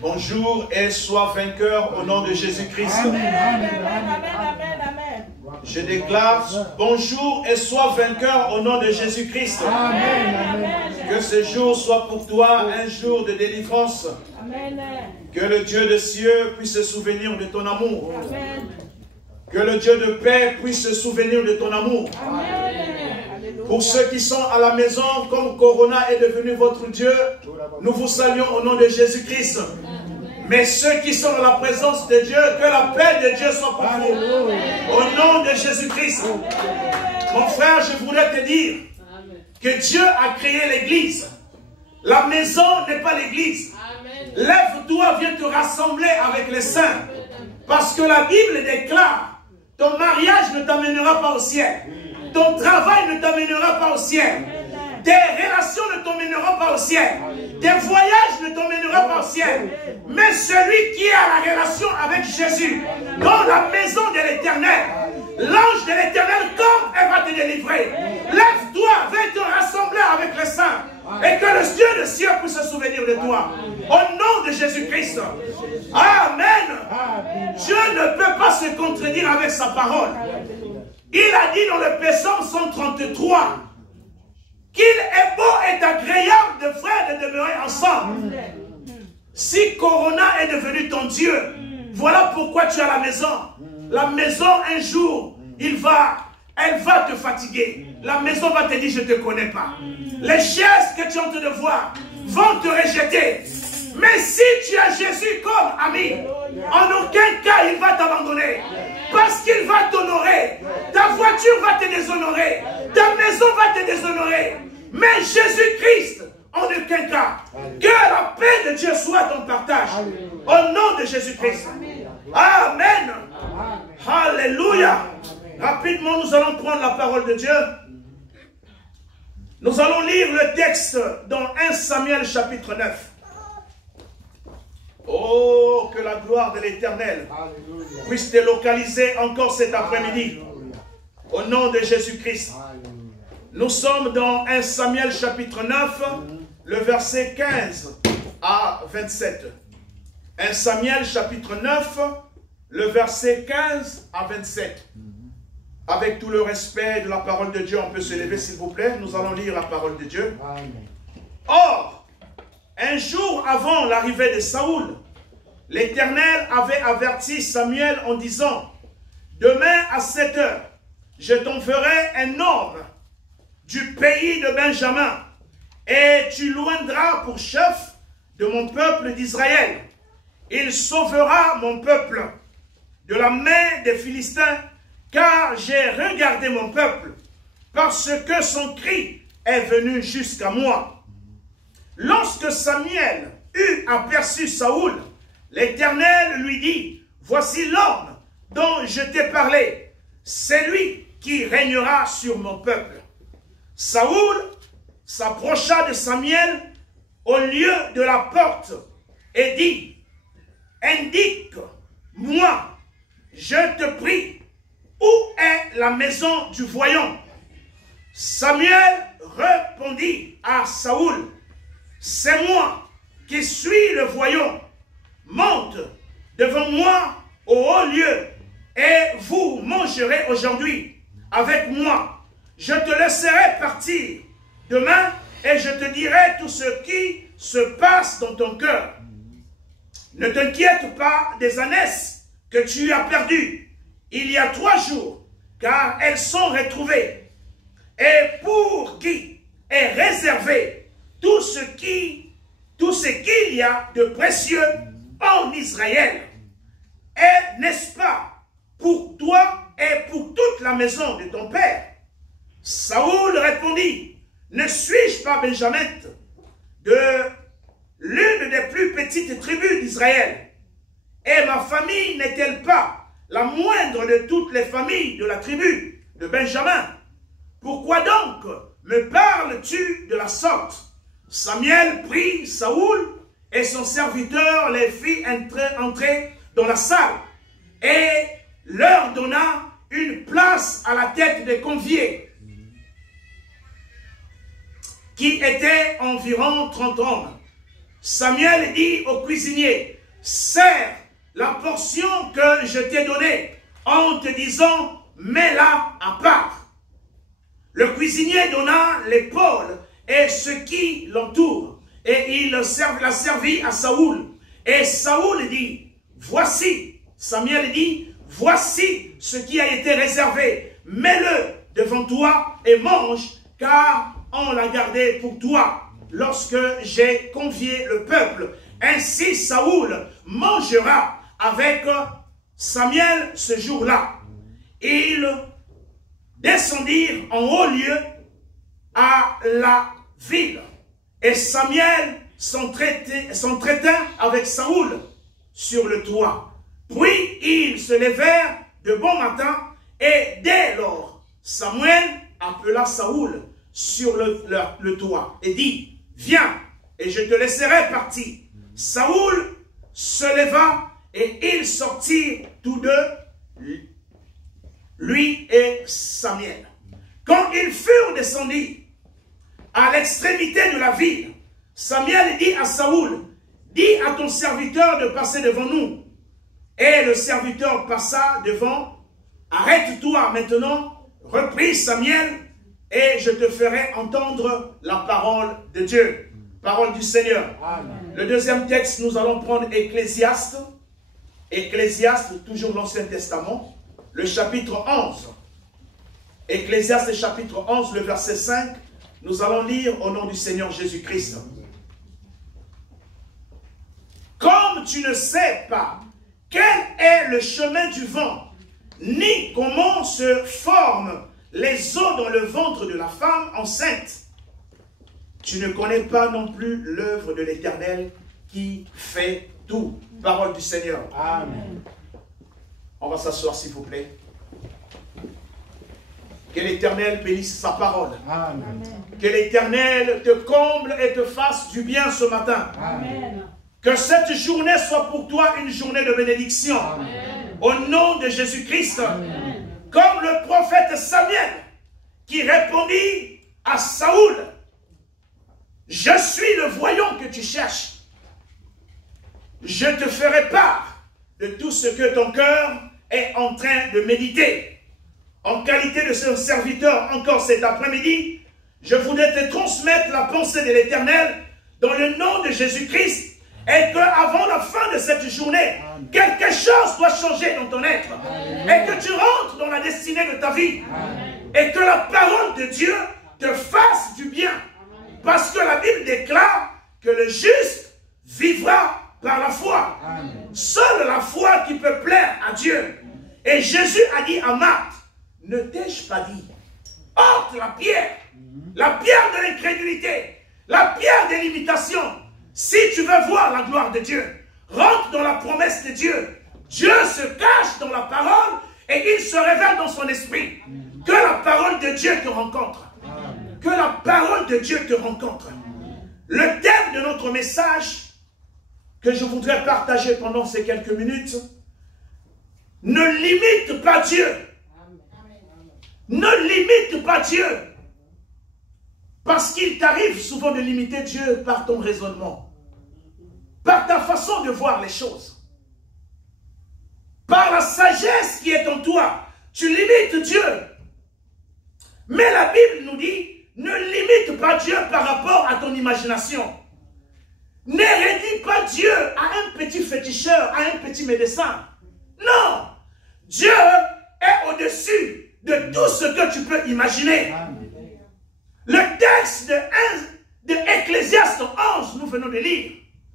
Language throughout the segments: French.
Bonjour et sois vainqueur au nom de Jésus-Christ. Je déclare bonjour et sois vainqueur au nom de Jésus-Christ. Que ce jour soit pour toi un jour de délivrance. Que le Dieu de cieux puisse se souvenir de ton amour. Que le Dieu de paix puisse se souvenir de ton amour. Pour ceux qui sont à la maison, comme Corona est devenu votre Dieu, nous vous saluons au nom de Jésus-Christ. Mais ceux qui sont dans la présence de Dieu, que la paix de Dieu soit pour vous. Au nom de Jésus-Christ. Mon frère, je voudrais te dire que Dieu a créé l'église. La maison n'est pas l'église. Lève-toi, viens te rassembler avec les saints. Parce que la Bible déclare, ton mariage ne t'amènera pas au ciel. Ton travail ne t'amènera pas au ciel. Tes relations ne t'emmèneront pas au ciel. Tes voyages ne t'emmèneront pas au ciel. Mais celui qui a la relation avec Jésus, dans la maison de l'Éternel, l'ange de l'Éternel, comme elle va te délivrer. Lève-toi, viens te rassembler avec les saints. Et que le Dieu de cieux puisse se souvenir de toi. Au nom de Jésus-Christ. Amen. Dieu ne peut pas se contredire avec sa parole. Il a dit dans le psaume 133 qu'il est beau et agréable de frères de demeurer ensemble. Si Corona est devenu ton Dieu, voilà pourquoi tu es à la maison. La maison, un jour, elle va te fatiguer. La maison va te dire, je ne te connais pas. Les chaises que tu es en train de voir vont te rejeter. Mais si tu as Jésus comme ami, en aucun cas il va t'abandonner. Parce qu'il va t'honorer. Ta voiture va te déshonorer. Ta maison va te déshonorer. Mais Jésus-Christ, en aucun cas. Que la paix de Dieu soit ton partage. Au nom de Jésus-Christ. Amen. Alléluia. Rapidement, nous allons prendre la parole de Dieu. Nous allons lire le texte dans 1 Samuel chapitre 9. Oh, que la gloire de l'Éternel puisse te localiser encore cet après-midi. Au nom de Jésus-Christ. Nous sommes dans 1 Samuel chapitre 9, le verset 15 à 27. 1 Samuel chapitre 9, le verset 15 à 27. Avec tout le respect de la parole de Dieu, on peut se lever s'il vous plaît. Nous allons lire la parole de Dieu. Or, un jour avant l'arrivée de Saoul, l'Éternel avait averti Samuel en disant, « Demain à 7 heures, je t'enverrai un homme du pays de Benjamin, et tu l'oindras pour chef de mon peuple d'Israël. Il sauvera mon peuple de la main des Philistins, car j'ai regardé mon peuple, parce que son cri est venu jusqu'à moi. » Lorsque Samuel eut aperçu Saoul, l'Éternel lui dit, « Voici l'homme dont je t'ai parlé, c'est lui qui régnera sur mon peuple. » Saoul s'approcha de Samuel au lieu de la porte et dit, « Indique-moi, je te prie, où est la maison du voyant? » Samuel répondit à Saoul, « C'est moi qui suis le voyant. Monte devant moi au haut lieu, et vous mangerez aujourd'hui avec moi. Je te laisserai partir demain, et je te dirai tout ce qui se passe dans ton cœur. Ne t'inquiète pas des ânesses que tu as perdues il y a 3 jours, car elles sont retrouvées, et pour qui est réservé tout ce qu'il y a de précieux en Israël. Et n'est-ce pas pour toi et pour toute la maison de ton père? » Saoul répondit, « Ne suis-je pas Benjamin, de l'une des plus petites tribus d'Israël? Et ma famille n'est-elle pas la moindre de toutes les familles de la tribu de Benjamin? Pourquoi donc me parles-tu de la sorte? » Samuel prit Saoul et son serviteur les fit entrer dans la salle et leur donna une place à la tête des conviés, qui étaient environ 30 hommes. Samuel dit au cuisinier, sers la portion que je t'ai donnée en te disant, mets-la à part. Le cuisinier donna l'épaule et ce qui l'entoure, et il l'a servi à Saoul. Et Saoul dit, voici, Samuel dit, voici ce qui a été réservé, mets-le devant toi et mange, car on l'a gardé pour toi, lorsque j'ai convié le peuple. Ainsi Saoul mangera avec Samuel ce jour-là. Ils descendirent en haut lieu à la ville. Et Samuel s'entretint avec Saoul sur le toit. Puis ils se levèrent de bon matin, et dès lors, Samuel appela Saoul sur le toit et dit, viens, et je te laisserai partir. Saoul se leva, et ils sortirent tous deux, lui et Samuel. Quand ils furent descendus à l'extrémité de la ville, Samuel dit à Saoul, dis à ton serviteur de passer devant nous. Et le serviteur passa devant. Arrête-toi maintenant, reprit Samuel, et je te ferai entendre la parole de Dieu. Parole du Seigneur. Amen. Le deuxième texte, nous allons prendre Ecclésiaste. Ecclésiaste, toujours l'Ancien Testament, le chapitre 11. Ecclésiaste chapitre 11, le verset 5. Nous allons lire au nom du Seigneur Jésus-Christ. Comme tu ne sais pas quel est le chemin du vent, ni comment se forment les os dans le ventre de la femme enceinte, tu ne connais pas non plus l'œuvre de l'Éternel qui fait tout. Parole du Seigneur. Amen. On va s'asseoir s'il vous plaît. Que l'Éternel bénisse sa parole. Amen. Que l'Éternel te comble et te fasse du bien ce matin. Amen. Que cette journée soit pour toi une journée de bénédiction. Amen. Au nom de Jésus-Christ. Comme le prophète Samuel qui répondit à Saoul, je suis le voyant que tu cherches. Je te ferai part de tout ce que ton cœur est en train de méditer. En qualité de son serviteur, encore cet après-midi, je voudrais te transmettre la pensée de l'Éternel dans le nom de Jésus-Christ, et qu'avant la fin de cette journée, quelque chose doit changer dans ton être. Et que tu rentres dans la destinée de ta vie. Et que la parole de Dieu te fasse du bien. Parce que la Bible déclare que le juste vivra par la foi. Seule la foi qui peut plaire à Dieu. Et Jésus a dit à Marthe, ne t'ai-je pas dit, ôte la pierre de l'incrédulité, la pierre de l'imitation. Si tu veux voir la gloire de Dieu, rentre dans la promesse de Dieu. Dieu se cache dans la parole et il se révèle dans son esprit. Que la parole de Dieu te rencontre. Que la parole de Dieu te rencontre. Le thème de notre message que je voudrais partager pendant ces quelques minutes, ne limite pas Dieu. Ne limite pas Dieu. Parce qu'il t'arrive souvent de limiter Dieu par ton raisonnement, par ta façon de voir les choses, par la sagesse qui est en toi. Tu limites Dieu. Mais la Bible nous dit, ne limite pas Dieu par rapport à ton imagination. Ne réduis pas Dieu à un petit féticheur, à un petit médecin. Non. Dieu est au-dessus de tout ce que tu peux imaginer. Le texte de Ecclésiaste 11, nous venons de lire,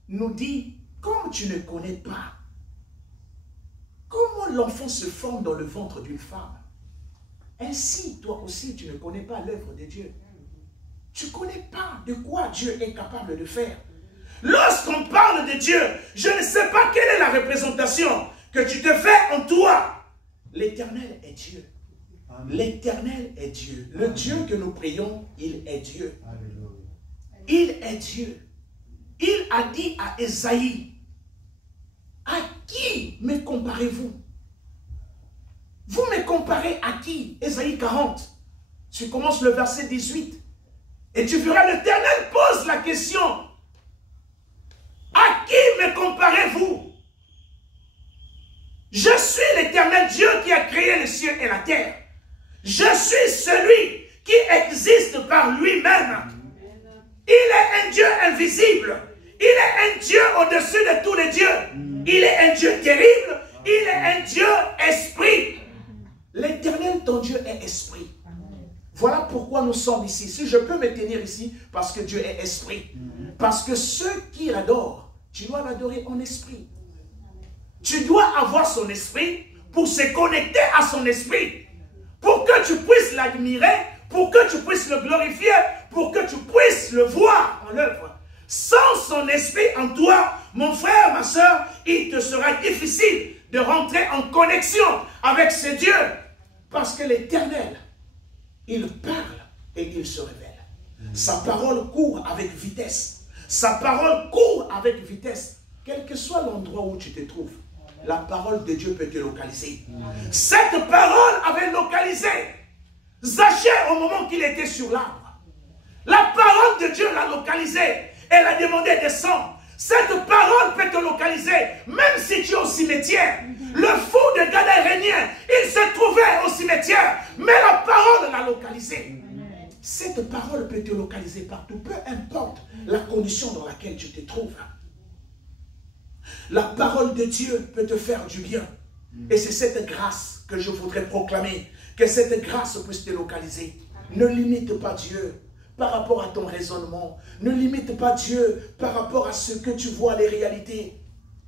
nous dit, comme tu ne connais pas comment l'enfant se forme dans le ventre d'une femme, ainsi, toi aussi, tu ne connais pas l'œuvre de Dieu. Tu ne connais pas de quoi Dieu est capable de faire. Lorsqu'on parle de Dieu, je ne sais pas quelle est la représentation que tu te fais en toi. L'Éternel est Dieu. L'Éternel est Dieu. Le Dieu que nous prions, il est Dieu. Il est Dieu. Il a dit à Ésaïe, à qui me comparez-vous? Vous me comparez à qui? Ésaïe 40. Tu commences le verset 18. Et tu verras, l'Éternel pose la question. et la terre. Je suis celui qui existe par lui-même. Il est un Dieu invisible. Il est un Dieu au-dessus de tous les dieux. Il est un Dieu terrible. Il est un Dieu esprit. L'Éternel, ton Dieu, est esprit. Voilà pourquoi nous sommes ici. Si je peux me tenir ici, parce que Dieu est esprit. Parce que ceux qui l'adorent, tu dois l'adorer en esprit. Tu dois avoir son esprit pour se connecter à son esprit. Pour que tu puisses l'admirer, pour que tu puisses le glorifier, pour que tu puisses le voir en œuvre. Sans son esprit en toi, mon frère, ma soeur, il te sera difficile de rentrer en connexion avec ce Dieu. Parce que l'Éternel, il parle et il se révèle. Sa parole court avec vitesse. Sa parole court avec vitesse. Quel que soit l'endroit où tu te trouves, la parole de Dieu peut te localiser. Cette parole avait localisé Zachée au moment qu'il était sur l'arbre. La parole de Dieu l'a localisé. Elle a demandé de descendre. Cette parole peut te localiser, même si tu es au cimetière. Le fou de Gadarénien, il se trouvait au cimetière, mais la parole l'a localisé. Cette parole peut te localiser partout, peu importe la condition dans laquelle tu te trouves. La parole de Dieu peut te faire du bien. Et c'est cette grâce que je voudrais proclamer, que cette grâce puisse te localiser. Ne limite pas Dieu par rapport à ton raisonnement. Ne limite pas Dieu par rapport à ce que tu vois, les réalités.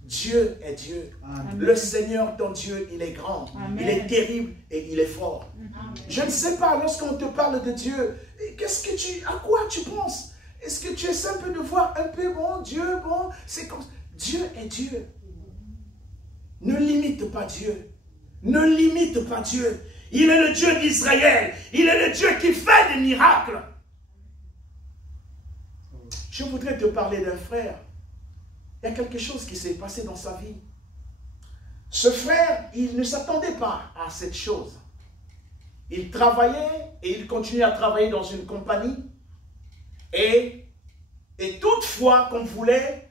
Dieu est Dieu. Amen. Le Seigneur, ton Dieu, il est grand. Amen. Il est terrible et il est fort. Amen. Je ne sais pas, lorsqu'on te parle de Dieu, à quoi tu penses? Est-ce que tu essaies un peu de voir un peu, bon, Dieu, bon, c'est comme ça. Dieu est Dieu. Ne limite pas Dieu. Ne limite pas Dieu. Il est le Dieu d'Israël. Il est le Dieu qui fait des miracles. Je voudrais te parler d'un frère. Il y a quelque chose qui s'est passé dans sa vie. Ce frère, il ne s'attendait pas à cette chose. Il travaillait et il continuait à travailler dans une compagnie. Et toutefois, qu'on voulait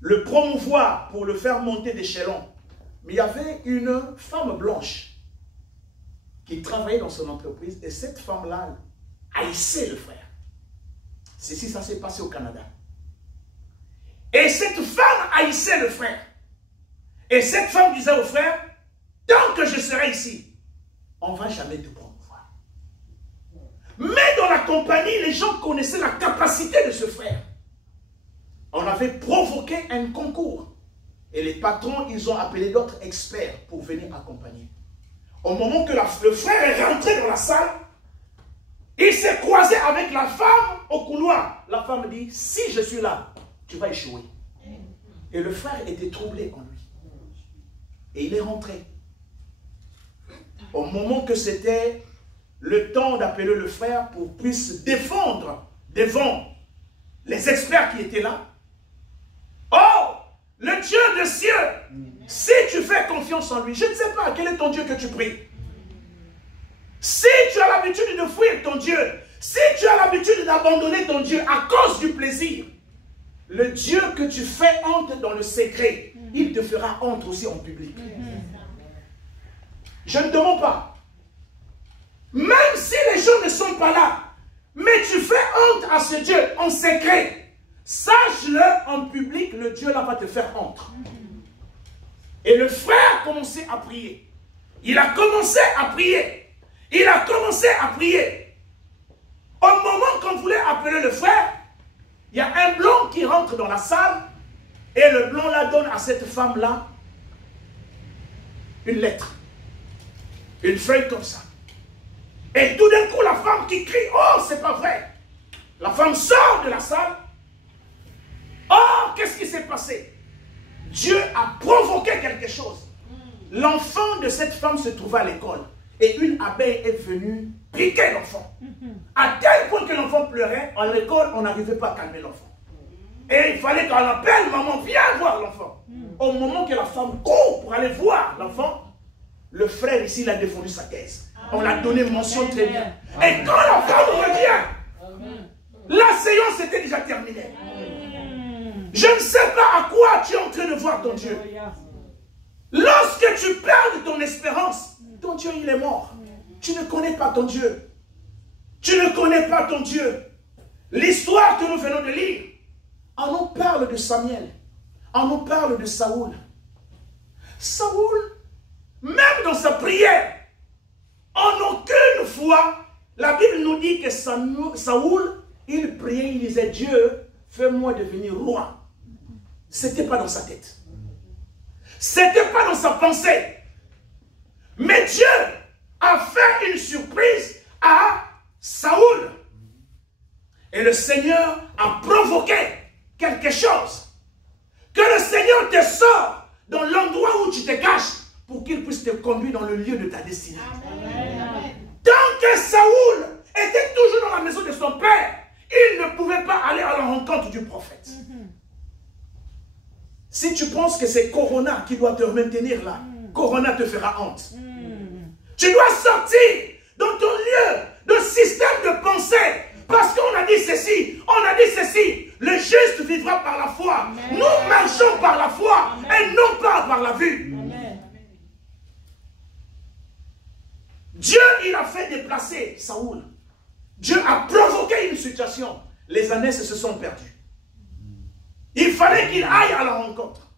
le promouvoir pour le faire monter d'échelon. Mais il y avait une femme blanche qui travaillait dans son entreprise. Et cette femme-là haïssait le frère. Ceci, ça s'est passé au Canada. Et cette femme haïssait le frère. Et cette femme disait au frère, tant que je serai ici, on ne va jamais te promouvoir. Mais dans la compagnie, les gens connaissaient la capacité de ce frère. On avait provoqué un concours. Et les patrons, ils ont appelé d'autres experts pour venir accompagner. Au moment que le frère est rentré dans la salle, il s'est croisé avec la femme au couloir. La femme dit, si je suis là, tu vas échouer. Et le frère était troublé en lui. Et il est rentré. Au moment que c'était le temps d'appeler le frère pour puisse se défendre devant les experts qui étaient là. Oh, le Dieu des cieux, si tu fais confiance en lui, je ne sais pas quel est ton Dieu que tu pries. Si tu as l'habitude de fuir ton Dieu, si tu as l'habitude d'abandonner ton Dieu à cause du plaisir, le Dieu que tu fais honte dans le secret, il te fera honte aussi en public. Je ne te mens pas. Même si les gens ne sont pas là, mais tu fais honte à ce Dieu en secret, sache-le en public, le Dieu là va te faire honte. Et le frère a commencé à prier. Il a commencé à prier. Il a commencé à prier. Au moment qu'on voulait appeler le frère, il y a un blanc qui rentre dans la salle et le blanc là donne à cette femme-là une lettre. Une feuille comme ça. Et tout d'un coup, la femme qui crie, oh, c'est pas vrai. La femme sort de la salle. Oh, qu'est-ce qui s'est passé? Dieu a provoqué quelque chose. L'enfant de cette femme se trouvait à l'école. Et une abeille est venue piquer l'enfant. À tel point que l'enfant pleurait, à l'école, on n'arrivait pas à calmer l'enfant. Et il fallait qu'on appelle maman, viens voir l'enfant. Au moment que la femme court pour aller voir l'enfant, le frère ici, il a défendu sa thèse. On a donné mention très bien. Et quand la femme revient, la séance était déjà terminée. Je ne sais pas à quoi tu es en train de voir ton Dieu. Lorsque tu perds ton espérance, ton Dieu, il est mort. Tu ne connais pas ton Dieu. Tu ne connais pas ton Dieu. L'histoire que nous venons de lire, on nous parle de Samuel, on nous parle de Saoul. Saoul, même dans sa prière, en aucune fois, la Bible nous dit que Saoul, il priait, il disait, Dieu, fais-moi devenir roi. Ce n'était pas dans sa tête. Ce n'était pas dans sa pensée. Mais Dieu a fait une surprise à Saoul. Et le Seigneur a provoqué quelque chose. Que le Seigneur te sort dans l'endroit où tu te caches pour qu'il puisse te conduire dans le lieu de ta destinée. Amen. Tant que Saoul était toujours dans la maison de son père, il ne pouvait pas aller à la rencontre du prophète. Si tu penses que c'est Corona qui doit te maintenir là, Corona te fera honte. Tu dois sortir dans ton lieu de système de pensée. Parce qu'on a dit ceci, on a dit ceci. Le juste vivra par la foi. Amen. Nous marchons par la foi. Amen. Et non pas par la vue. Amen. Dieu, il a fait déplacer Saoul. Dieu a provoqué une situation. Les années se sont perdues. Il fallait qu'il aille à la rencontre.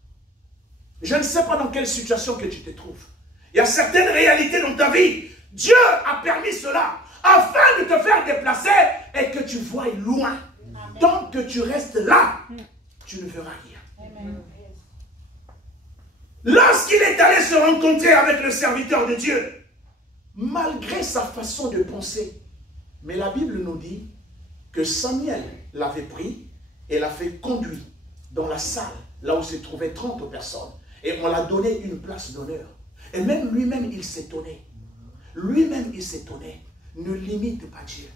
Je ne sais pas dans quelle situation que tu te trouves. Il y a certaines réalités dans ta vie. Dieu a permis cela afin de te faire déplacer et que tu voies loin. Amen. Tant que tu restes là, tu ne verras rien. Lorsqu'il est allé se rencontrer avec le serviteur de Dieu, malgré sa façon de penser, mais la Bible nous dit que Samuel l'avait pris et l'a fait conduire dans la salle, là où se trouvaient 30 personnes. Et on l'a donné une place d'honneur. Et même lui-même, il s'étonnait. Lui-même, il s'étonnait. Ne limite pas Dieu.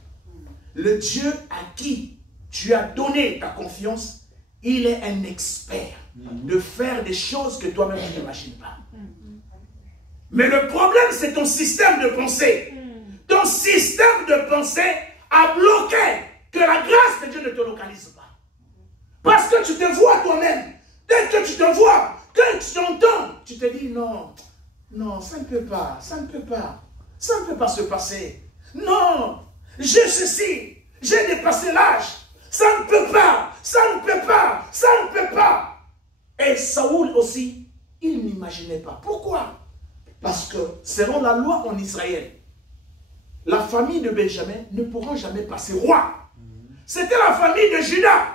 Le Dieu à qui tu as donné ta confiance, il est un expert de faire des choses que toi-même tu n'imagines pas. Mais le problème, c'est ton système de pensée. Ton système de pensée a bloqué que la grâce de Dieu ne te localise pas. Parce que tu te vois toi-même. Dès que tu te vois, que tu t'entends, tu te dis non, non, ça ne peut pas, ça ne peut pas, ça ne peut pas se passer. Non, j'ai ceci, j'ai dépassé l'âge, ça ne peut pas, ça ne peut pas, ça ne peut pas. Et Saoul aussi, il n'imaginait pas. Pourquoi? Parce que selon la loi en Israël, la famille de Benjamin ne pourra jamais passer roi. C'était la famille de Juda.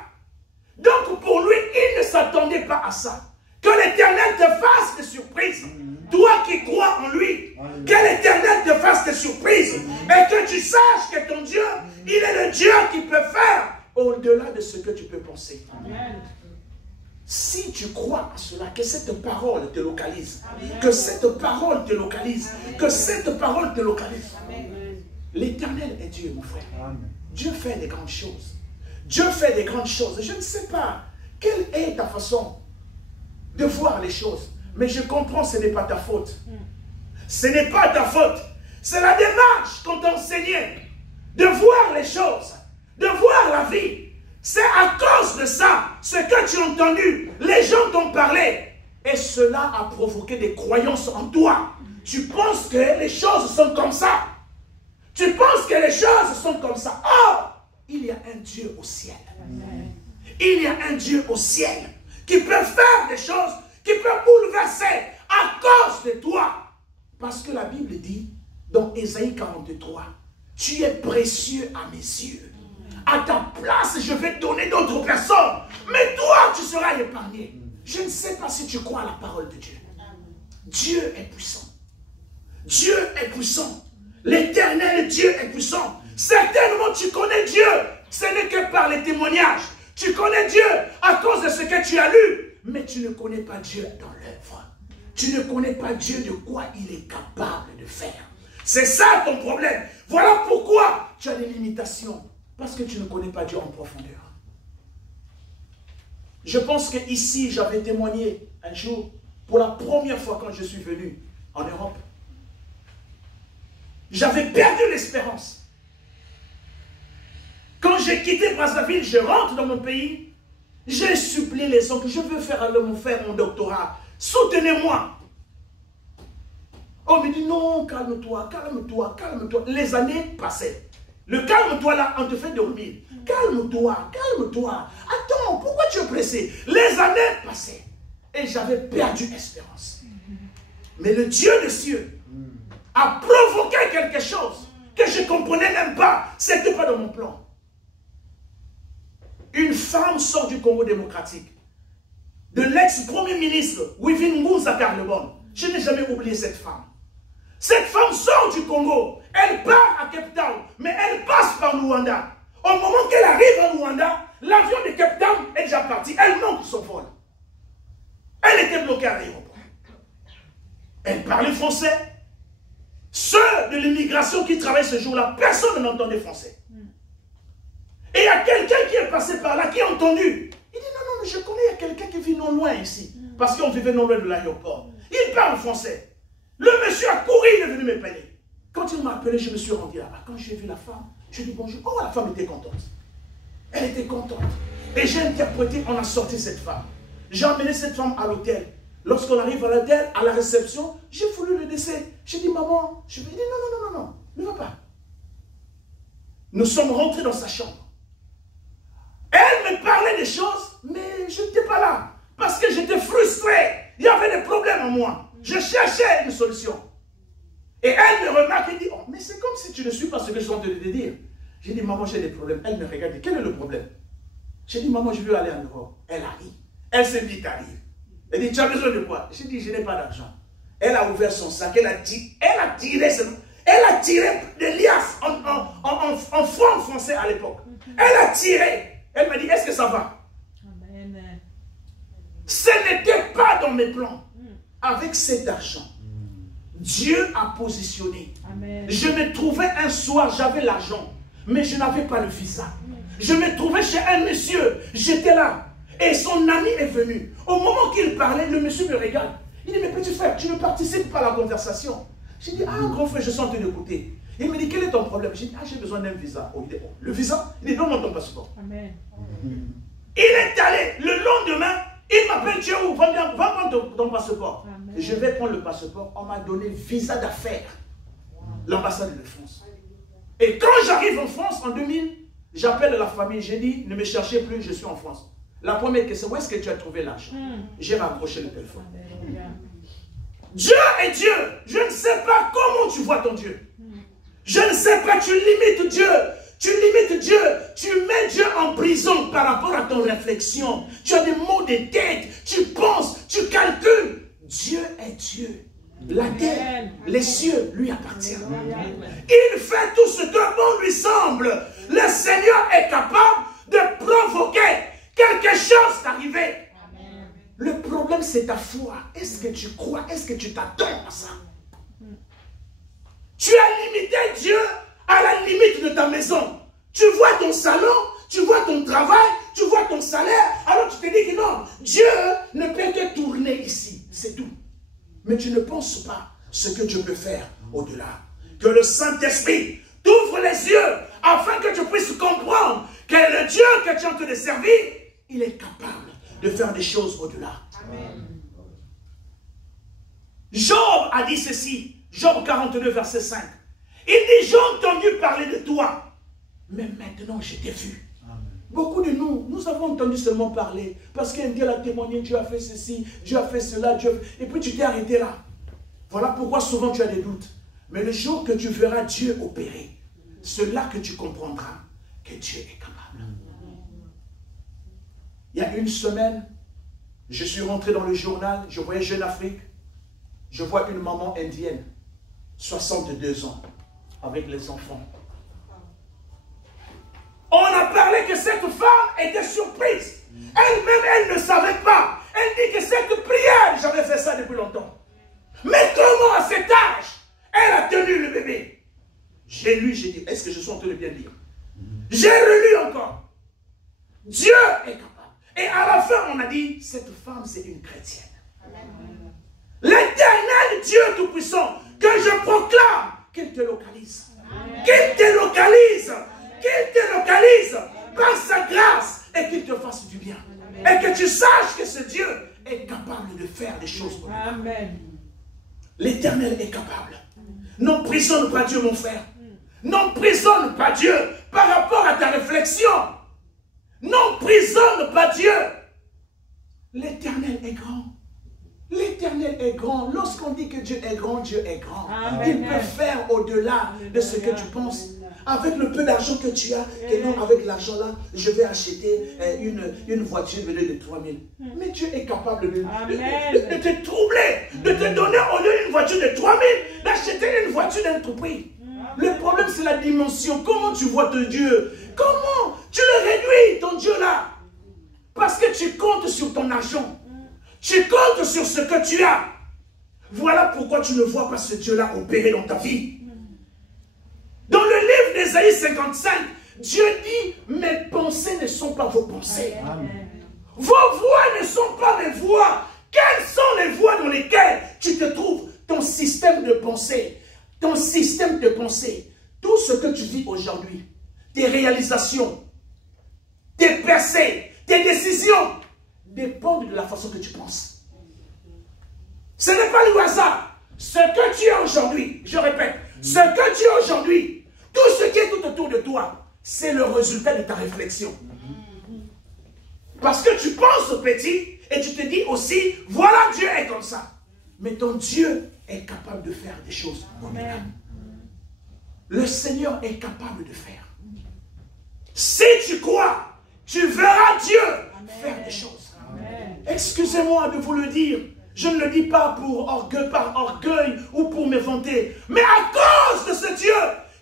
Donc pour lui, il ne s'attendait pas à ça. Que l'Éternel te fasse des surprises. Toi qui crois en lui, que l'Éternel te fasse des surprises. Et que tu saches que ton Dieu, il est le Dieu qui peut faire au-delà de ce que tu peux penser. Amen. Si tu crois à cela, que cette parole te localise, Amen. Que cette parole te localise, Amen. Que cette parole te localise. L'Éternel est Dieu, mon frère. Amen. Dieu fait des grandes choses. Dieu fait des grandes choses. Je ne sais pas quelle est ta façon de voir les choses. Mais je comprends, ce n'est pas ta faute. Ce n'est pas ta faute. C'est la démarche qu'on t'a enseignée. De voir les choses. De voir la vie. C'est à cause de ça, ce que tu as entendu. Les gens t'ont parlé. Et cela a provoqué des croyances en toi. Tu penses que les choses sont comme ça. Tu penses que les choses sont comme ça. Oh! Il y a un Dieu au ciel. Amen. Il y a un Dieu au ciel qui peut faire des choses, qui peut bouleverser à cause de toi. Parce que la Bible dit, dans Ésaïe 43, tu es précieux à mes yeux. À ta place, je vais donner d'autres personnes. Mais toi, tu seras épargné. Je ne sais pas si tu crois à la parole de Dieu. Dieu est puissant. Dieu est puissant. L'Éternel Dieu est puissant. Certainement, tu connais Dieu. Ce n'est que par les témoignages. Tu connais Dieu à cause de ce que tu as lu. Mais tu ne connais pas Dieu dans l'œuvre. Tu ne connais pas Dieu de quoi il est capable de faire. C'est ça ton problème. Voilà pourquoi tu as des limitations. Parce que tu ne connais pas Dieu en profondeur. Je pense qu'ici, j'avais témoigné un jour, pour la première fois quand je suis venu en Europe. J'avais perdu l'espérance. Quand j'ai quitté Brazzaville, je rentre dans mon pays. J'ai supplié les hommes que je veux faire mon doctorat. Soutenez-moi. On me dit non, calme-toi, calme-toi, calme-toi. Les années passaient. Le calme-toi là, on te fait dormir. Calme-toi, calme-toi. Attends, pourquoi tu es pressé? Les années passaient. Et j'avais perdu espérance. Mais le Dieu des cieux a provoqué quelque chose que je ne comprenais même pas. Ce n'était pas dans mon plan. Une femme sort du Congo démocratique. De l'ex-premier ministre, Wivine Ngunza Karlebon. Je n'ai jamais oublié cette femme. Cette femme sort du Congo. Elle part à Cape Town. Mais elle passe par Luanda. Au moment qu'elle arrive à Luanda, l'avion de Cape Town est déjà parti. Elle manque son vol. Elle était bloquée à l'aéroport. Elle parlait français. Ceux de l'immigration qui travaillent ce jour-là, personne n'entendait français. Et il y a quelqu'un qui est passé par là, qui a entendu. Il dit non, mais je connais, il y a quelqu'un qui vit non loin ici. Parce qu'on vivait non loin de l'aéroport. Il parle français. Le monsieur a couru, il est venu me payer. Quand il m'a appelé, je me suis rendu là-bas. Quand j'ai vu la femme, je lui ai dit bonjour. Oh, la femme était contente. Elle était contente. Et j'ai interprété, on a sorti cette femme. J'ai emmené cette femme à l'hôtel. Lorsqu'on arrive à l'hôtel, à la réception, j'ai voulu le laisser. J'ai dit, maman, je lui ai dit, non, ne va pas. Nous sommes rentrés dans sa chambre. Elle me parlait des choses, mais je n'étais pas là. Parce que j'étais frustré. Il y avait des problèmes en moi. Je cherchais une solution. Et elle me remarque et dit, oh, mais c'est comme si tu ne suis pas ce que je suis en train de te dire. J'ai dit, maman, j'ai des problèmes. Elle me regarde, quel est le problème? J'ai dit, maman, je veux aller en Europe. Elle arrive. Elle se dit, t'arrives. Elle dit, tu as besoin de quoi? J'ai dit, je n'ai pas d'argent. Elle a ouvert son sac, elle a tiré des liasses en franc français à l'époque. Elle a tiré. Elle m'a dit, est-ce que ça va? Amen. Ce n'était pas dans mes plans. Avec cet argent, Dieu a positionné. Amen. Je me trouvais un soir, j'avais l'argent, mais je n'avais pas le visa. Je me trouvais chez un monsieur, j'étais là. Et son ami est venu. Au moment qu'il parlait, le monsieur me regarde. Il dit, mais petit frère, tu ne participes pas à la conversation. J'ai dit, ah, grand frère, je suis en train d'écouter. Il me dit, quel est ton problème? J'ai dit, ah, j'ai besoin d'un visa. Oh, il dit, oh, le visa? Il dit, donne-moi ton passeport. Amen. Il est allé. Le lendemain, il m'appelle, tu es où? Va prendre ton passeport. Amen. Je vais prendre le passeport. On m'a donné visa d'affaires. L'ambassade de France. Et quand j'arrive en France, en 2000, j'appelle la famille. J'ai dit, ne me cherchez plus, je suis en France. La première question, où est-ce que tu as trouvé l'argent? J'ai raccroché le téléphone. Dieu est Dieu. Je ne sais pas comment tu vois ton Dieu. Je ne sais pas, tu limites Dieu. Tu limites Dieu. Tu mets Dieu en prison par rapport à ton réflexion. Tu as des maux de tête. Tu penses, tu calcules. Dieu est Dieu. La terre, les cieux lui appartiennent. Il fait tout ce que bon lui semble. Le Seigneur est capable de provoquer quelque chose d'arriver. Le problème, c'est ta foi. Est-ce que tu crois? Est-ce que tu t'attends à ça? Tu as limité Dieu à la limite de ta maison. Tu vois ton salon, tu vois ton travail, tu vois ton salaire. Alors tu te dis que non, Dieu ne peut que tourner ici. C'est tout. Mais tu ne penses pas ce que Dieu peut faire au-delà. Que le Saint-Esprit t'ouvre les yeux afin que tu puisses comprendre que le Dieu que tu es en train de servir, il est capable de faire des choses au-delà. Job a dit ceci, Job 42, verset 5. Il dit, j'ai entendu parler de toi, mais maintenant je t'ai vu. Amen. Beaucoup de nous avons entendu seulement parler, parce qu'un Dieu a témoigné, Dieu a fait ceci, Dieu a fait cela, et puis tu t'es arrêté là. Voilà pourquoi souvent tu as des doutes. Mais le jour que tu verras Dieu opérer, c'est là que tu comprendras que Dieu est capable. Il y a une semaine, je suis rentré dans le journal, je voyais Jeune Afrique, je vois une maman indienne, 62 ans, avec les enfants. On a parlé que cette femme était surprise. Elle-même, elle ne savait pas. Elle dit que cette prière, j'avais fait ça depuis longtemps. Mais comment à cet âge, elle a tenu le bébé? J'ai lu, j'ai dit, est-ce que je suis en train de bien lire? J'ai relu encore. Dieu est capable. Et à la fin, on a dit, cette femme, c'est une chrétienne. L'Éternel Dieu Tout-Puissant, que je proclame, qu'il te localise. Qu'il te localise. Qu'il te localise par sa grâce et qu'il te fasse du bien. Et que tu saches que ce Dieu est capable de faire des choses pour nous. Amen. L'Éternel est capable. N'emprisonne pas Dieu, mon frère. N'emprisonne pas Dieu par rapport à ta réflexion. N'emprisonne pas Dieu. L'Éternel est grand. L'Éternel est grand. Lorsqu'on dit que Dieu est grand, Dieu est grand. Amen. Il peut faire au-delà de ce que tu penses. Avec le peu d'argent que tu as, que non, avec l'argent là, je vais acheter une voiture de 3 000. Mais Dieu est capable de te troubler, de te donner au lieu d'une voiture de 3 000, d'acheter une voiture d'un tout prix. Le problème, c'est la dimension. Comment tu vois ton Dieu? Comment tu le réduis, ton Dieu là? Parce que tu comptes sur ton argent. Tu comptes sur ce que tu as. Voilà pourquoi tu ne vois pas ce Dieu-là opérer dans ta vie. Dans le livre d'Ésaïe 55, Dieu dit, mes pensées ne sont pas vos pensées. Amen. Vos voix ne sont pas mes voix. Quelles sont les voix dans lesquelles tu te trouves? Ton système de pensée. Ton système de pensée. Tout ce que tu vis aujourd'hui. Tes réalisations. Tes percées. Tes décisions. Dépendent de la façon que tu penses. Ce n'est pas le hasard. Ce que tu es aujourd'hui, je répète, ce que tu es aujourd'hui, tout ce qui est tout autour de toi, c'est le résultat de ta réflexion. Parce que tu penses petit et tu te dis aussi, voilà, Dieu est comme ça. Mais ton Dieu est capable de faire des choses. Le Seigneur est capable de faire. Si tu crois, tu verras Dieu faire des choses. Excusez-moi de vous le dire. Je ne le dis pas pour orgueil, par orgueil ou pour me vanter, mais à cause de ce Dieu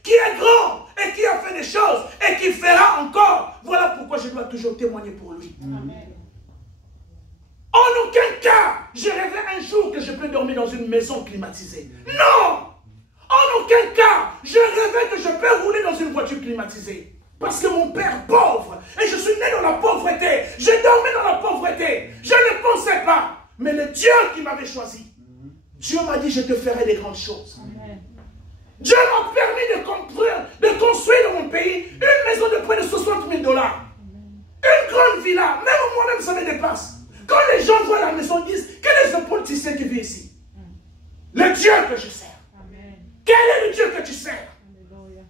qui est grand et qui a fait des choses et qui fera encore. Voilà pourquoi je dois toujours témoigner pour lui. Amen. En aucun cas, je rêvais un jour que je peux dormir dans une maison climatisée. Non! En aucun cas, je rêvais que je peux rouler dans une voiture climatisée. Parce que mon père pauvre, et je suis né dans la pauvreté, j'ai dormi dans la pauvreté, je ne pensais pas. Mais le Dieu qui m'avait choisi, Dieu m'a dit, je te ferai des grandes choses. Amen. Dieu m'a permis de construire dans mon pays une maison de près de 60 000 $. Une grande villa, même moi-même ça me dépasse. Quand les gens voient la maison, ils disent, quel est ce politicien qui vit ici? Le Dieu que je sers. Amen. Quel est le Dieu que tu sers? Alléluia.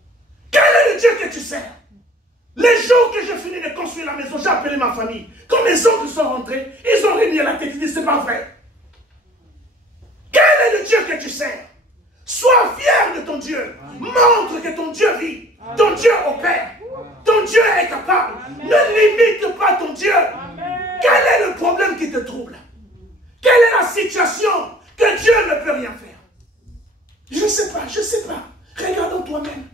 Quel est le Dieu que tu sers? Les jours que j'ai fini de construire la maison, j'ai appelé ma famille. Quand mes oncles sont rentrés, ils ont réuni à la tête, ils disent, c'est pas vrai. Quel est le Dieu que tu sers? Sois fier de ton Dieu. Amen. Montre que ton Dieu vit. Amen. Ton Dieu opère. Ton Dieu est capable. Amen. Ne limite pas ton Dieu. Amen. Quel est le problème qui te trouble? Quelle est la situation que Dieu ne peut rien faire? Je ne sais pas, je ne sais pas. Regarde toi-même.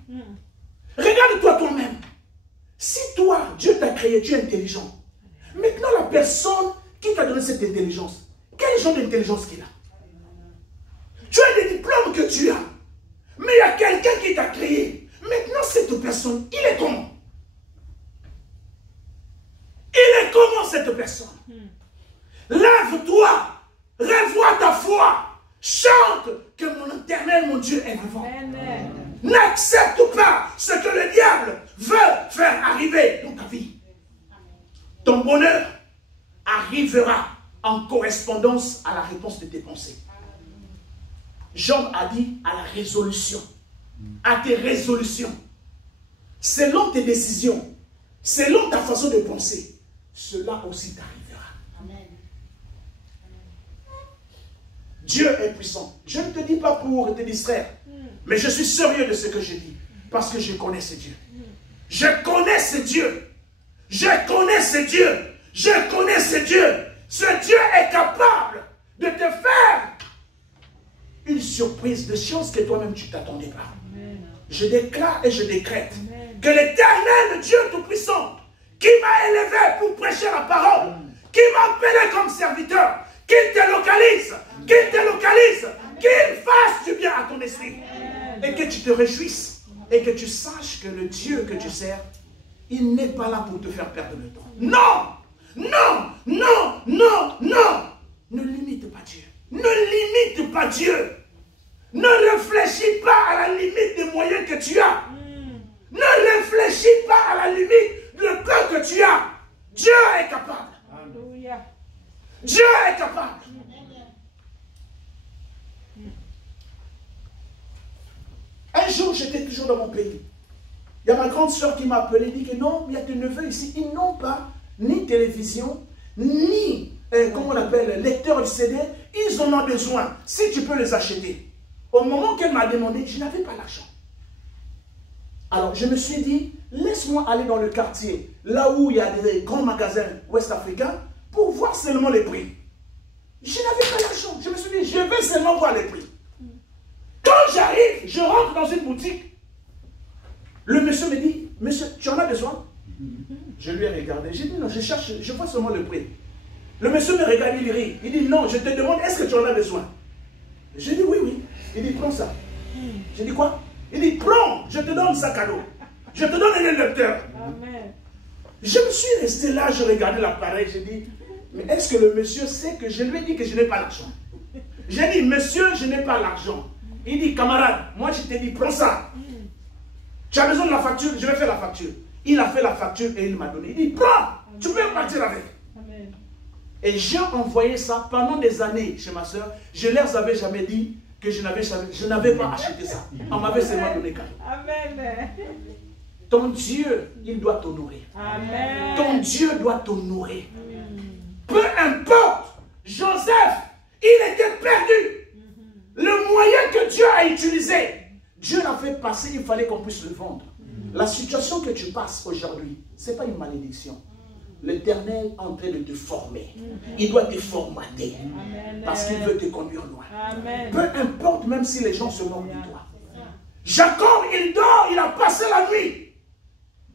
Regarde-toi toi-même. Si toi, Dieu t'a créé, tu es intelligent. Maintenant, la personne qui t'a donné cette intelligence, quel genre d'intelligence qu'il a? Tu as des diplômes que tu as. Mais il y a quelqu'un qui t'a créé. Maintenant, cette personne, il est comment? Il est comment cette personne? Lève-toi, revois ta foi, chante que mon éternel, mon Dieu est vivant. N'accepte pas ce que le diable veut faire arriver dans ta vie. Ton bonheur arrivera en correspondance à la réponse de tes pensées. Job a dit à la résolution, à tes résolutions, selon tes décisions, selon ta façon de penser, cela aussi t'arrivera. Amen. Dieu est puissant. Je ne te dis pas pour te distraire, mais je suis sérieux de ce que je dis, parce que je connais ce Dieu. Je connais ce Dieu. Je connais ce Dieu. Je connais ce Dieu. Ce Dieu est capable de te faire une surprise de choses que toi-même tu ne t'attendais pas. Amen. Je déclare et je décrète que l'Éternel, Dieu Tout-Puissant, qui m'a élevé pour prêcher la parole, qui m'a appelé comme serviteur, qu'il te localise, qu'il fasse du bien à ton esprit, et que tu te réjouisses, et que tu saches que le Dieu que tu sers, il n'est pas là pour te faire perdre le temps. Non, non, non, non, non. Ne limite pas Dieu. Ne limite pas Dieu. Ne réfléchis pas à la limite des moyens que tu as. Ne réfléchis pas à la limite du temps que tu as. Dieu est capable. Alléluia. Dieu est capable. Un jour, j'étais toujours dans mon pays. Il y a ma grande soeur qui m'a appelé, dit que non, il y a des neveux ici, ils n'ont pas ni télévision, ni, comment on appelle, lecteur de CD, ils en ont besoin. Si tu peux les acheter. Au moment qu'elle m'a demandé, je n'avais pas l'argent. Alors, je me suis dit, laisse-moi aller dans le quartier, là où il y a des grands magasins ouest-africains, pour voir seulement les prix. Je n'avais pas l'argent. Je me suis dit, je vais seulement voir les prix. Quand j'arrive, je rentre dans une boutique. Le monsieur me dit, monsieur, tu en as besoin? Je lui ai regardé. J'ai dit, non, je cherche, je vois seulement le prix. Le monsieur me regarde, il rit. Il dit, non, je te demande, est-ce que tu en as besoin? Je dis, oui, oui. Il dit, prends ça. J'ai dit, quoi? Il dit, prends, je te donne ça cadeau. Je te donne un lecteur. Amen. Je me suis resté là, je regardais l'appareil, j'ai dit, mais est-ce que le monsieur sait que je lui ai dit que je n'ai pas l'argent? J'ai dit, monsieur, je n'ai pas l'argent. Il dit, camarade, moi je t'ai dit, prends ça. Tu as besoin de la facture, je vais faire la facture. Il a fait la facture et il m'a donné. Il dit, prends, tu peux partir avec. Amen. Et j'ai envoyé ça pendant des années chez ma soeur. Je ne leur avais jamais dit que je n'avais pas acheté ça. On m'avait seulement donné cadeau. Amen. Ton Dieu, il doit t'honorer. Ton Dieu doit t'honorer. Peu importe, Joseph, il était perdu. Le moyen que Dieu a utilisé, Dieu l'a fait passer, il fallait qu'on puisse le vendre. La situation que tu passes aujourd'hui, ce n'est pas une malédiction. L'Éternel est en train de te former. Il doit te formater. Parce qu'il veut te conduire loin. Peu importe, même si les gens se moquent de toi. Jacob, il dort, il a passé la nuit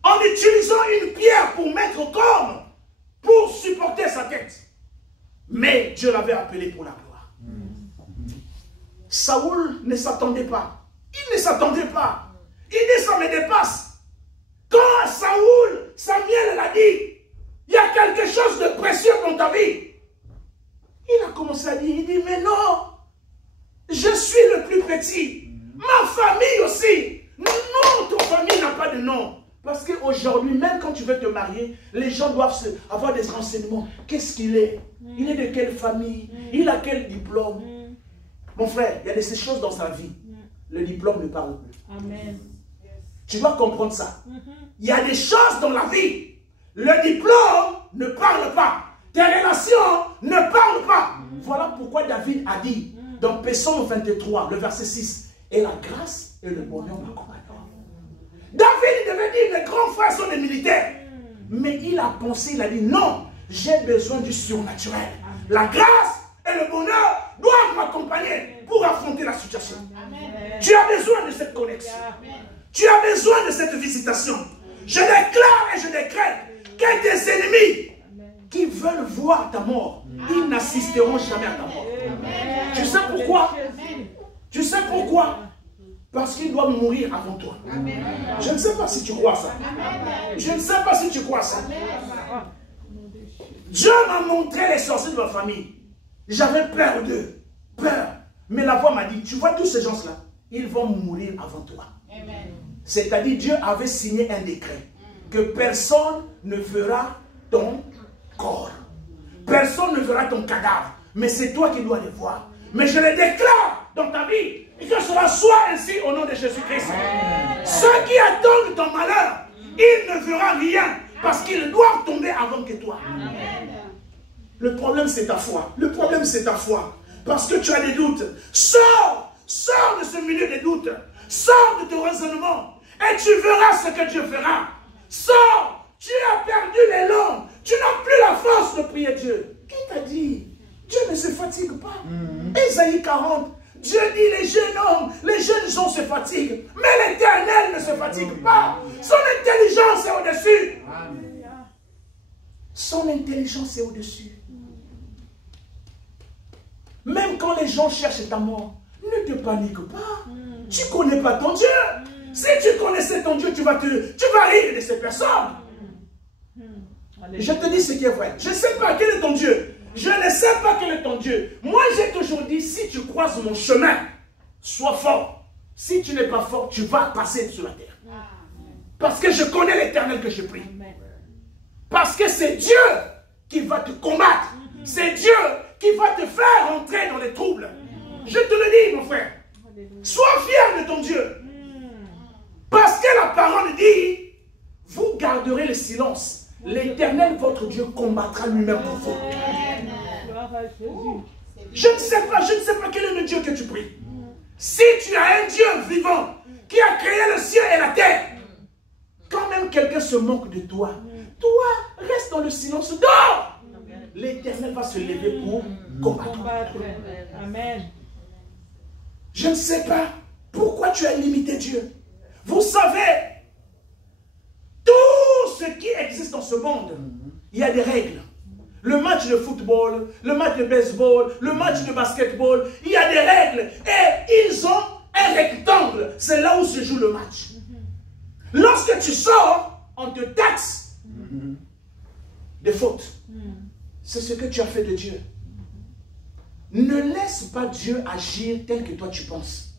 en utilisant une pierre pour mettre comme, pour supporter sa tête. Mais Dieu l'avait appelé pour la gloire. Saoul ne s'attendait pas. Il ne s'attendait pas. Il dit, ça me dépasse. Quand Samuel l'a dit, il y a quelque chose de précieux dans ta vie. Il a commencé à dire, il dit, mais non, je suis le plus petit. Ma famille aussi. Non, ton famille n'a pas de nom. Parce qu'aujourd'hui, même quand tu veux te marier, les gens doivent avoir des renseignements. Qu'est-ce qu'il est? Il est de quelle famille? Il a quel diplôme? Mon frère, il y a de ces choses dans sa vie. Le diplôme ne parle plus. Amen. Tu dois comprendre ça. Il y a des choses dans la vie. Le diplôme ne parle pas. Tes relations ne parlent pas. Voilà pourquoi David a dit dans Psaume 23, le verset 6, et la grâce et le bonheur m'accompagnent. David devait dire, les grands frères sont des militaires. Mais il a pensé, il a dit, non, j'ai besoin du surnaturel. La grâce et le bonheur doivent m'accompagner pour affronter la situation. Amen. Tu as besoin de cette connexion. Amen. Tu as besoin de cette visitation. Je déclare et je décrète que tes ennemis qui veulent voir ta mort, ils n'assisteront jamais à ta mort. Amen. Tu sais pourquoi? Tu sais pourquoi? Parce qu'ils doivent mourir avant toi. Amen. Je ne sais pas si tu crois ça. Amen. Je ne sais pas si tu crois ça. Amen. Dieu m'a montré les sorciers de ma famille. J'avais peur d'eux. Peur. Mais la voix m'a dit, tu vois tous ces gens-là, ils vont mourir avant toi. C'est-à-dire, Dieu avait signé un décret que personne ne verra ton corps. Personne ne verra ton cadavre. Mais c'est toi qui dois les voir. Mais je le déclare dans ta vie. Et que cela soit ainsi au nom de Jésus-Christ. Ceux qui attendent ton malheur, ils ne verront rien. Parce qu'ils doivent tomber avant que toi. Amen. Le problème, c'est ta foi. Le problème, c'est ta foi. Parce que tu as des doutes. Sors de ce milieu des doutes. Sors de ton raisonnement. Et tu verras ce que Dieu fera. Sors. Tu as perdu l'élan. Tu n'as plus la force de prier Dieu. Qui t'a dit? Dieu ne se fatigue pas. Ésaïe 40. Dieu dit, les jeunes gens se fatiguent. Mais l'Éternel ne se fatigue pas. Son intelligence est au-dessus. Son intelligence est au-dessus. Même quand les gens cherchent ta mort, ne te panique pas. Tu ne connais pas ton Dieu. Si tu connaissais ton Dieu, tu vas rire de ces personnes. Je te dis ce qui est vrai. Je ne sais pas quel est ton Dieu. Je ne sais pas quel est ton Dieu. Moi, j'ai toujours dit, si tu croises mon chemin, sois fort. Si tu n'es pas fort, tu vas passer sur la terre. Parce que je connais l'Éternel que je prie. Parce que c'est Dieu qui va te combattre. C'est Dieu qui va te faire entrer dans les troubles. Je te le dis, mon frère. Sois fier de ton Dieu. Parce que la parole dit, vous garderez le silence. L'Éternel, votre Dieu, combattra lui-même pour vous. Je ne sais pas quel est le Dieu que tu pries. Si tu as un Dieu vivant qui a créé le ciel et la terre, quand même quelqu'un se moque de toi, toi, reste dans le silence, dors. L'Éternel va se lever pour combattre. Amen. Je ne sais pas pourquoi tu as limité Dieu. Vous savez, tout ce qui existe dans ce monde, il y a des règles. Le match de football, le match de baseball, le match de basketball, il y a des règles. Et ils ont un rectangle. C'est là où se joue le match. Lorsque tu sors, on te taxe des fautes. C'est ce que tu as fait de Dieu. Ne laisse pas Dieu agir tel que toi tu penses.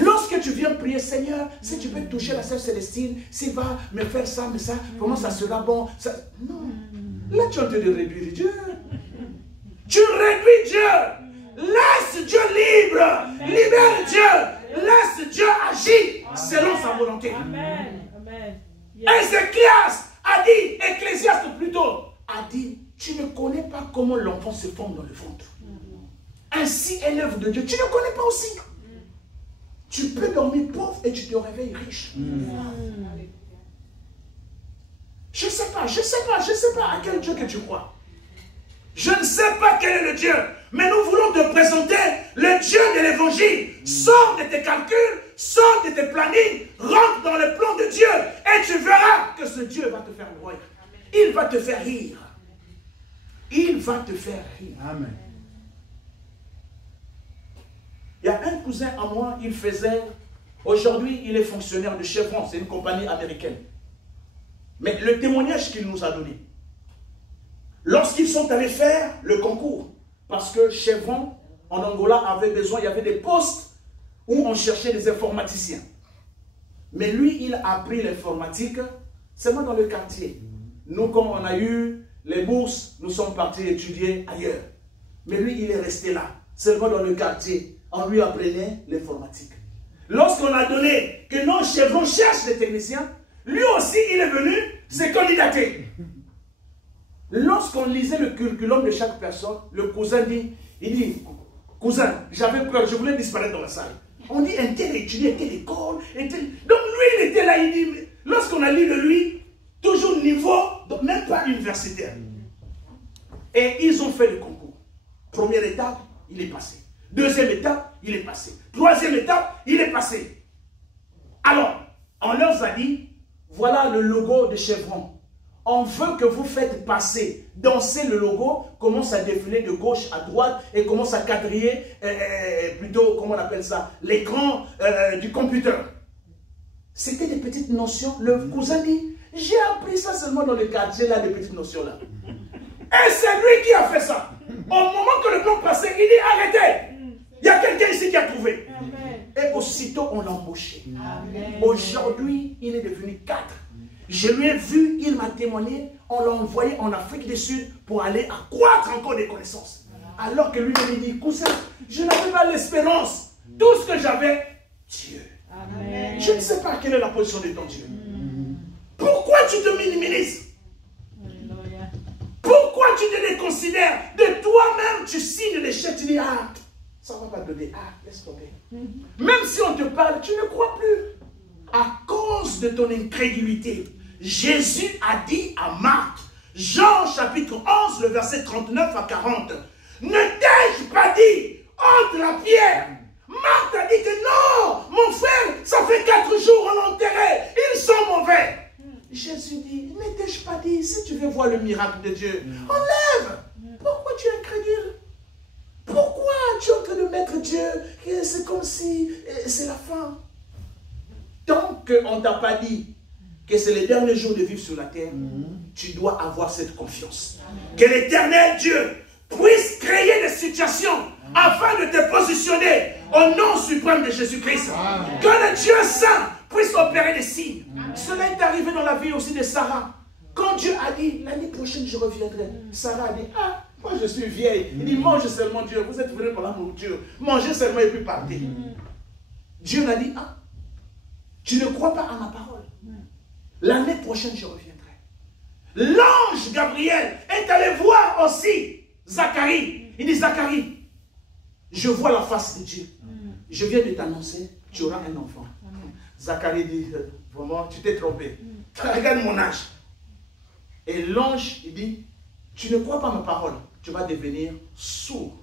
Lorsque tu viens prier, Seigneur, si tu peux toucher la Sœur Célestine, s'il va me faire ça, mais ça, comment ça sera bon ça... Non. Là, tu es en train de réduire Dieu. Tu réduis Dieu. Laisse Dieu libre. Libère Dieu. Laisse Dieu agir selon sa volonté. Amen. Ézéchias a dit, Ecclésiaste plutôt, a dit, tu ne connais pas comment l'enfant se forme dans le ventre. Ainsi est l'œuvre de Dieu. Tu ne connais pas aussi. Tu peux dormir pauvre et tu te réveilles riche. Je ne sais pas à quel Dieu que tu crois. Je ne sais pas quel est le Dieu. Mais nous voulons te présenter le Dieu de l'évangile. Sors de tes calculs, sors de tes plannings, rentre dans le plan de Dieu et tu verras que ce Dieu va te faire rire. Il va te faire rire. Il va te faire rire. Amen. Il y a un cousin à moi, il faisait, aujourd'hui il est fonctionnaire de Chevron, c'est une compagnie américaine. Mais le témoignage qu'il nous a donné, lorsqu'ils sont allés faire le concours, parce que Chevron en Angola avait besoin, il y avait des postes où on cherchait des informaticiens. Mais lui, il a appris l'informatique seulement dans le quartier. Nous, comme on a eu les bourses, nous sommes partis étudier ailleurs. Mais lui, il est resté là, seulement dans le quartier. On lui apprenait l'informatique. Lorsqu'on a donné que non, Chevron cherche des techniciens, lui aussi, il est venu se candidater. Lorsqu'on lisait le curriculum de chaque personne, le cousin dit, il dit, cousin, j'avais peur, je voulais disparaître dans la salle. On dit, un tel étudiant, tel école, un tel... Donc lui, il était là, il dit, lorsqu'on a lu de lui, toujours niveau, donc même pas universitaire. Et ils ont fait le concours. Première étape, il est passé. Deuxième étape, il est passé. Troisième étape, il est passé. Alors, on leur a dit, voilà le logo de Chevron. On veut que vous faites passer, danser le logo, commence à défiler de gauche à droite et commence à quadriller, plutôt, comment on appelle ça, l'écran du computer. C'était des petites notions. Le cousin dit, j'ai appris ça seulement dans le quartier, là, des petites notions-là. Et c'est lui qui a fait ça. Au moment que le plan passait, il dit, arrêtez. Il y a quelqu'un ici qui a trouvé. Amen. Et aussitôt, on l'a embauché. Aujourd'hui, il est devenu 4. Je lui ai vu, il m'a témoigné, on l'a envoyé en Afrique du Sud pour aller accroître encore des connaissances. Alors que lui me dit, cousin, je n'avais pas l'espérance. Tout ce que j'avais, Dieu. Amen. Je ne sais pas quelle est la position de ton Dieu. Pourquoi tu te minimises? Pourquoi tu te déconsidères? De toi-même, tu signes les chèques, tu dis, ah, ça va pas donner, ah, laisse tomber. Même si on te parle, tu ne crois plus. À cause de ton incrédulité, Jésus a dit à Marc, Jean chapitre 11, le verset 39 à 40, ne t'ai-je pas dit, ôte la pierre? Marc a dit que non, mon frère, ça fait 4 jours on l'a enterré, ils sont mauvais. Jésus dit, ne t'ai-je pas dit, si tu veux voir le miracle de Dieu, enlève. Pourquoi tu es incrédule? Pourquoi tu es en train de mettre Dieu? C'est comme si c'est la fin. Tant qu'on ne t'a pas dit que c'est le dernier jour de vivre sur la terre, tu dois avoir cette confiance. Que l'Éternel Dieu puisse créer des situations afin de te positionner au nom suprême de Jésus-Christ. Que le Dieu saint puisse opérer des signes. Cela est arrivé dans la vie aussi de Sarah. Quand Dieu a dit, l'année prochaine je reviendrai, Sarah a dit, ah, moi je suis vieille. Il dit, mange seulement Dieu. Vous êtes venu pour la nourriture. Mangez seulement et puis partez. Dieu l'a dit, ah, tu ne crois pas à ma parole. L'année prochaine, je reviendrai. L'ange Gabriel est allé voir aussi Zacharie. Il dit, Zacharie, je vois la face de Dieu. Je viens de t'annoncer, tu auras un enfant. Zacharie dit, vraiment, tu t'es trompé. Regarde mon âge. Et l'ange, il dit, tu ne crois pas à ma parole, tu vas devenir sourd.